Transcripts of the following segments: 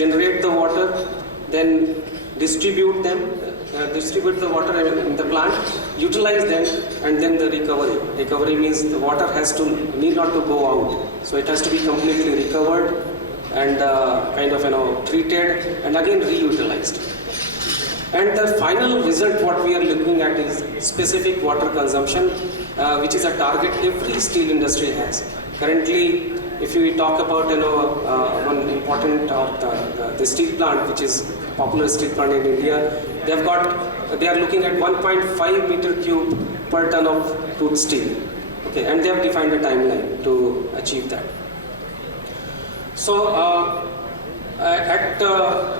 generate the water, then distribute them, distribute the water in the plant, utilize them, and then the recovery. Recovery means the water need not to go out. So it has to be completely recovered and kind of treated and again reutilized. And the final result what we are looking at is specific water consumption, which is a target every steel industry has. Currently, if we talk about one important the steel plant, which is popular steel plant in India, they are looking at 1.5 meter cube per ton of crude steel. Okay, and they have defined a timeline to achieve that. So at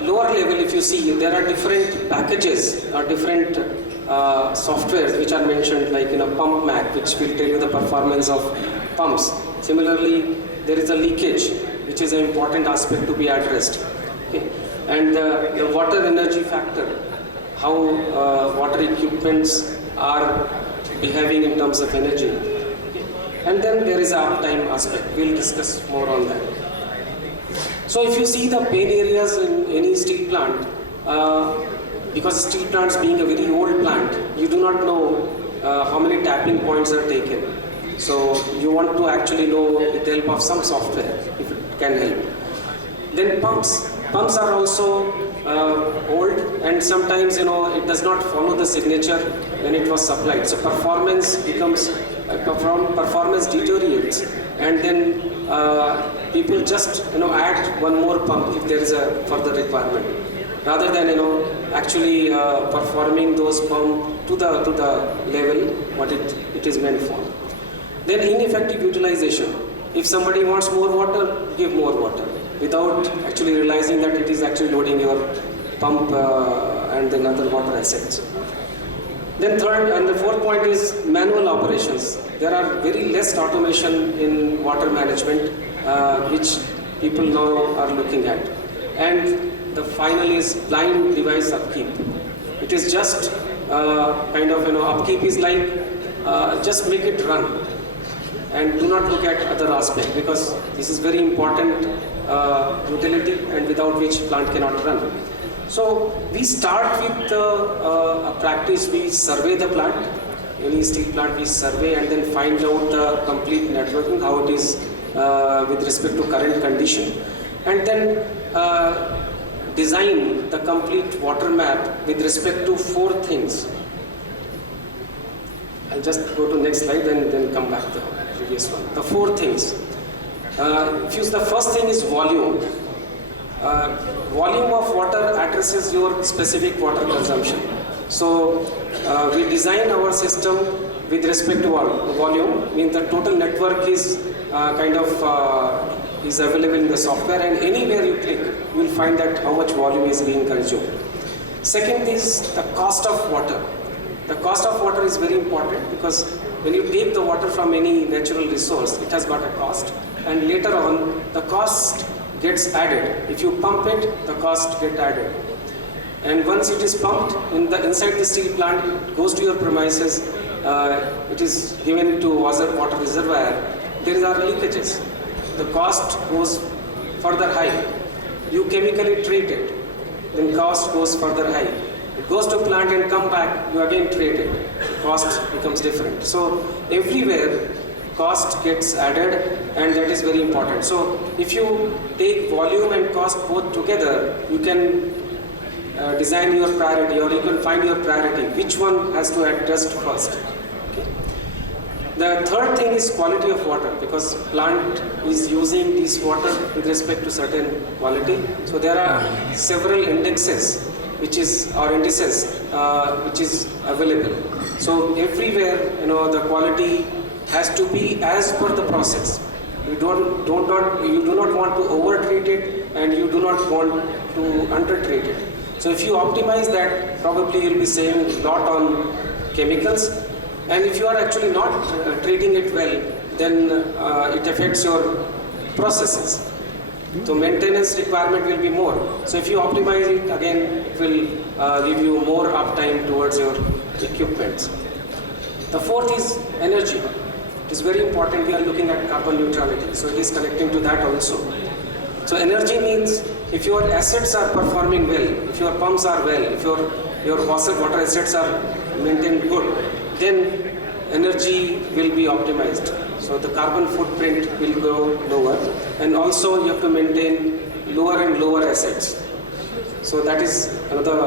lower level, if you see, there are different packages or different softwares which are mentioned, like Pump Mac, which will tell you the performance of pumps. Similarly, there is a leakage, which is an important aspect to be addressed. Okay. And the water energy factor, how water equipments are behaving in terms of energy. Okay. And then there is an uptime aspect. We'll discuss more on that. So if you see the pain areas in any steel plant, because steel plants being a very old plant, you do not know how many tapping points are taken. So you want to actually know with the help of some software, if it can help. Then pumps. Pumps are also old, and sometimes it does not follow the signature when it was supplied. So performance deteriorates, and then people just add one more pump if there is a further requirement, rather than actually performing those pumps to the level what it is meant for. Then ineffective utilization. If somebody wants more water, give more water, without actually realizing that it is actually loading your pump and then other water assets. Then third and the fourth point is manual operations. There are very less automation in water management, which people now are looking at. And the final is blind device upkeep. It is just upkeep is like just make it run and do not look at other aspects, because this is very important utility, and without which plant cannot run. So we start with a practice. We survey the plant. Any steel plant we survey and then find out the complete networking, how it is with respect to current condition, and then design the complete water map with respect to 4 things. I'll just go to next slide and then come back to the previous one. The 4 things. The first thing is volume. Volume of water addresses your specific water consumption. So we design our system with respect to volume, means the total network is is available in the software, and anywhere you click, you will find that how much volume is being consumed. Second is the cost of water. The cost of water is very important, because when you take the water from any natural resource, it has got a cost, and later on the cost gets added. If you pump it, the cost gets added. And once it is pumped inside the steel plant, it goes to your premises, it is given to water reservoir, there are leakages. The cost goes further high. You chemically treat it, then cost goes further high. It goes to plant and come back, you again treat it. Cost becomes different. So everywhere cost gets added, and that is very important. So if you take volume and cost both together, you can design your priority, or you can find your priority, which one has to address first. Okay. The third thing is quality of water, because plant is using this water with respect to certain quality. So there are several indices which is available. So everywhere the quality has to be as per the process. You do not want to over treat it, and you do not want to under treat it. So if you optimize that, probably you'll be saving a lot on chemicals. And if you are actually not treating it well, then it affects your processes. So maintenance requirement will be more. So if you optimize it, again, it will give you more uptime towards your equipment. The fourth is energy. It is very important. We are looking at carbon neutrality, so it is connecting to that also. So energy means if your assets are performing well, if your pumps are well, if your water assets are maintained good, then energy will be optimized. So the carbon footprint will go lower, and also you have to maintain lower and lower assets. So that is another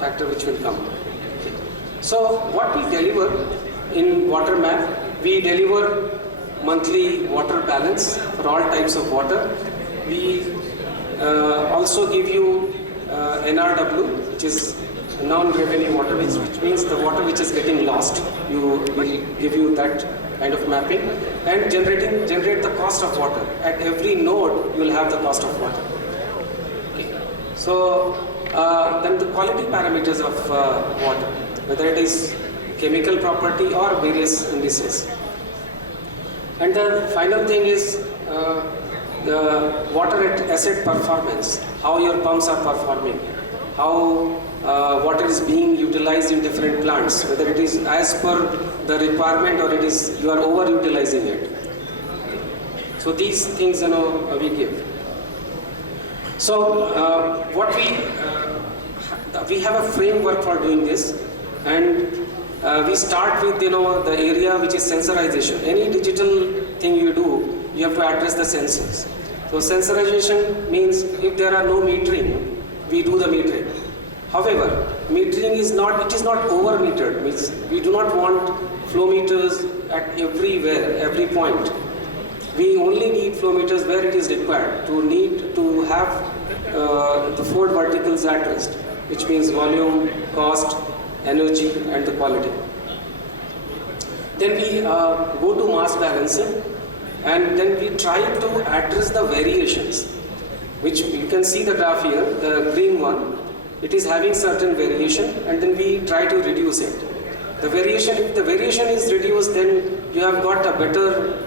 factor which will come. So what we deliver in water map, we deliver monthly water balance for all types of water. We also give you NRW, which is non-revenue water, which means the water which is getting lost. Will give you that kind of mapping, and generate the cost of water. At every node, you will have the cost of water. Okay. So then the quality parameters of water, whether it is chemical property or various indices. And the final thing is the water asset performance, how your pumps are performing, how water is being utilized in different plants, whether it is as per the requirement or you are over-utilizing it. So these things we give. So we have a framework for doing this, and we start with the area which is sensorization. Any digital thing you do, you have to address the sensors. So sensorization means if there are no metering, we do the metering. However, metering is not over metered. Means we do not want flow meters at every point. We only need flow meters where it is required to have the 4 verticals addressed, which means volume, cost, energy, and the quality. Then we go to mass balancing, and then we try to address the variations, which you can see the graph here, the green one. It is having certain variation, and then we try to reduce it. The variation, if the variation is reduced, then you have got a better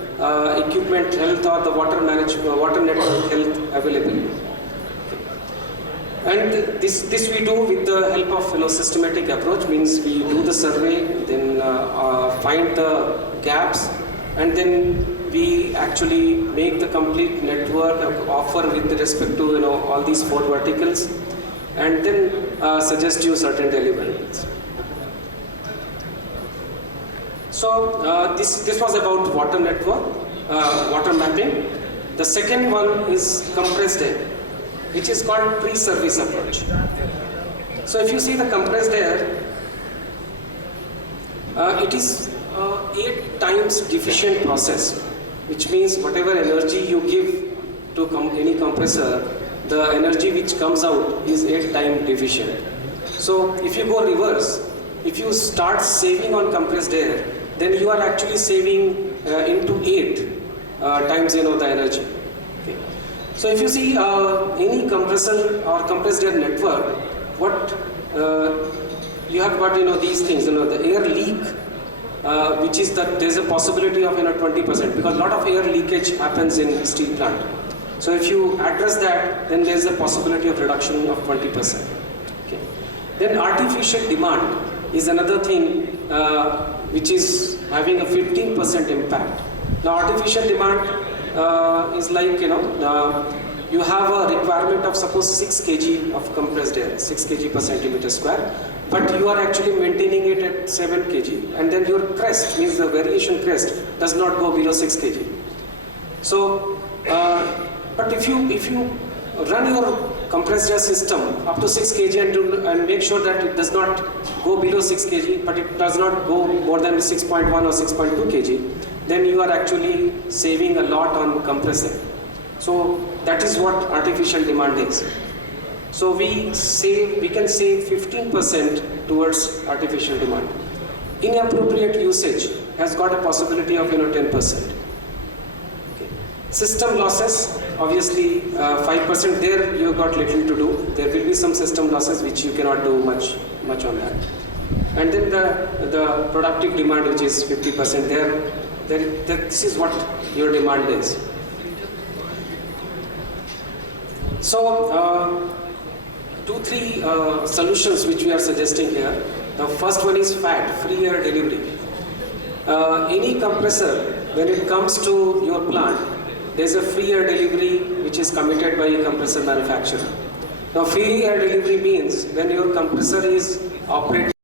equipment health or the water network health available. And this we do with the help of systematic approach. Means we do the survey, then find the gaps, and then we actually make the complete network offer with respect to all these 4 verticals, and then suggest you certain deliverables. So this was about water network, water mapping. The second one is compressed air, which is called pre-service approach. So if you see the compressed air, it is 8 times deficient process, which means whatever energy you give to any compressor, the energy which comes out is 8 times deficient. So if you go reverse, if you start saving on compressed air, then you are actually saving into 8 times the energy. Okay. So if you see any compressor or compressed air network, what you have got these things, the air leak, which is that there is a possibility of 20%, because a lot of air leakage happens in steel plant. So if you address that, then there is a possibility of reduction of 20%. Okay. Then artificial demand is another thing which is having a 15% impact. Now artificial demand is like, you have a requirement of suppose 6 kg of compressed air, 6 kg per centimeter square, but you are actually maintaining it at 7 kg, and then your crest, means the variation crest, does not go below 6 kg. So, but if you run your compressed air system up to 6 kg and make sure that it does not go below 6 kg, but it does not go more than 6.1 or 6.2 kg, then you are actually saving a lot on compressing. So that is what artificial demand is. So we can save 15% towards artificial demand. Inappropriate usage has got a possibility of 10%. Okay. System losses, obviously 5% there you have got little to do. There will be some system losses which you cannot do much on that. And then the productive demand, which is 50%, this is what your demand is. So 2-3 solutions which we are suggesting here. The first one is FAT, free air delivery. Any compressor, when it comes to your plant, there is a free air delivery which is committed by a compressor manufacturer. Now free air delivery means when your compressor is operating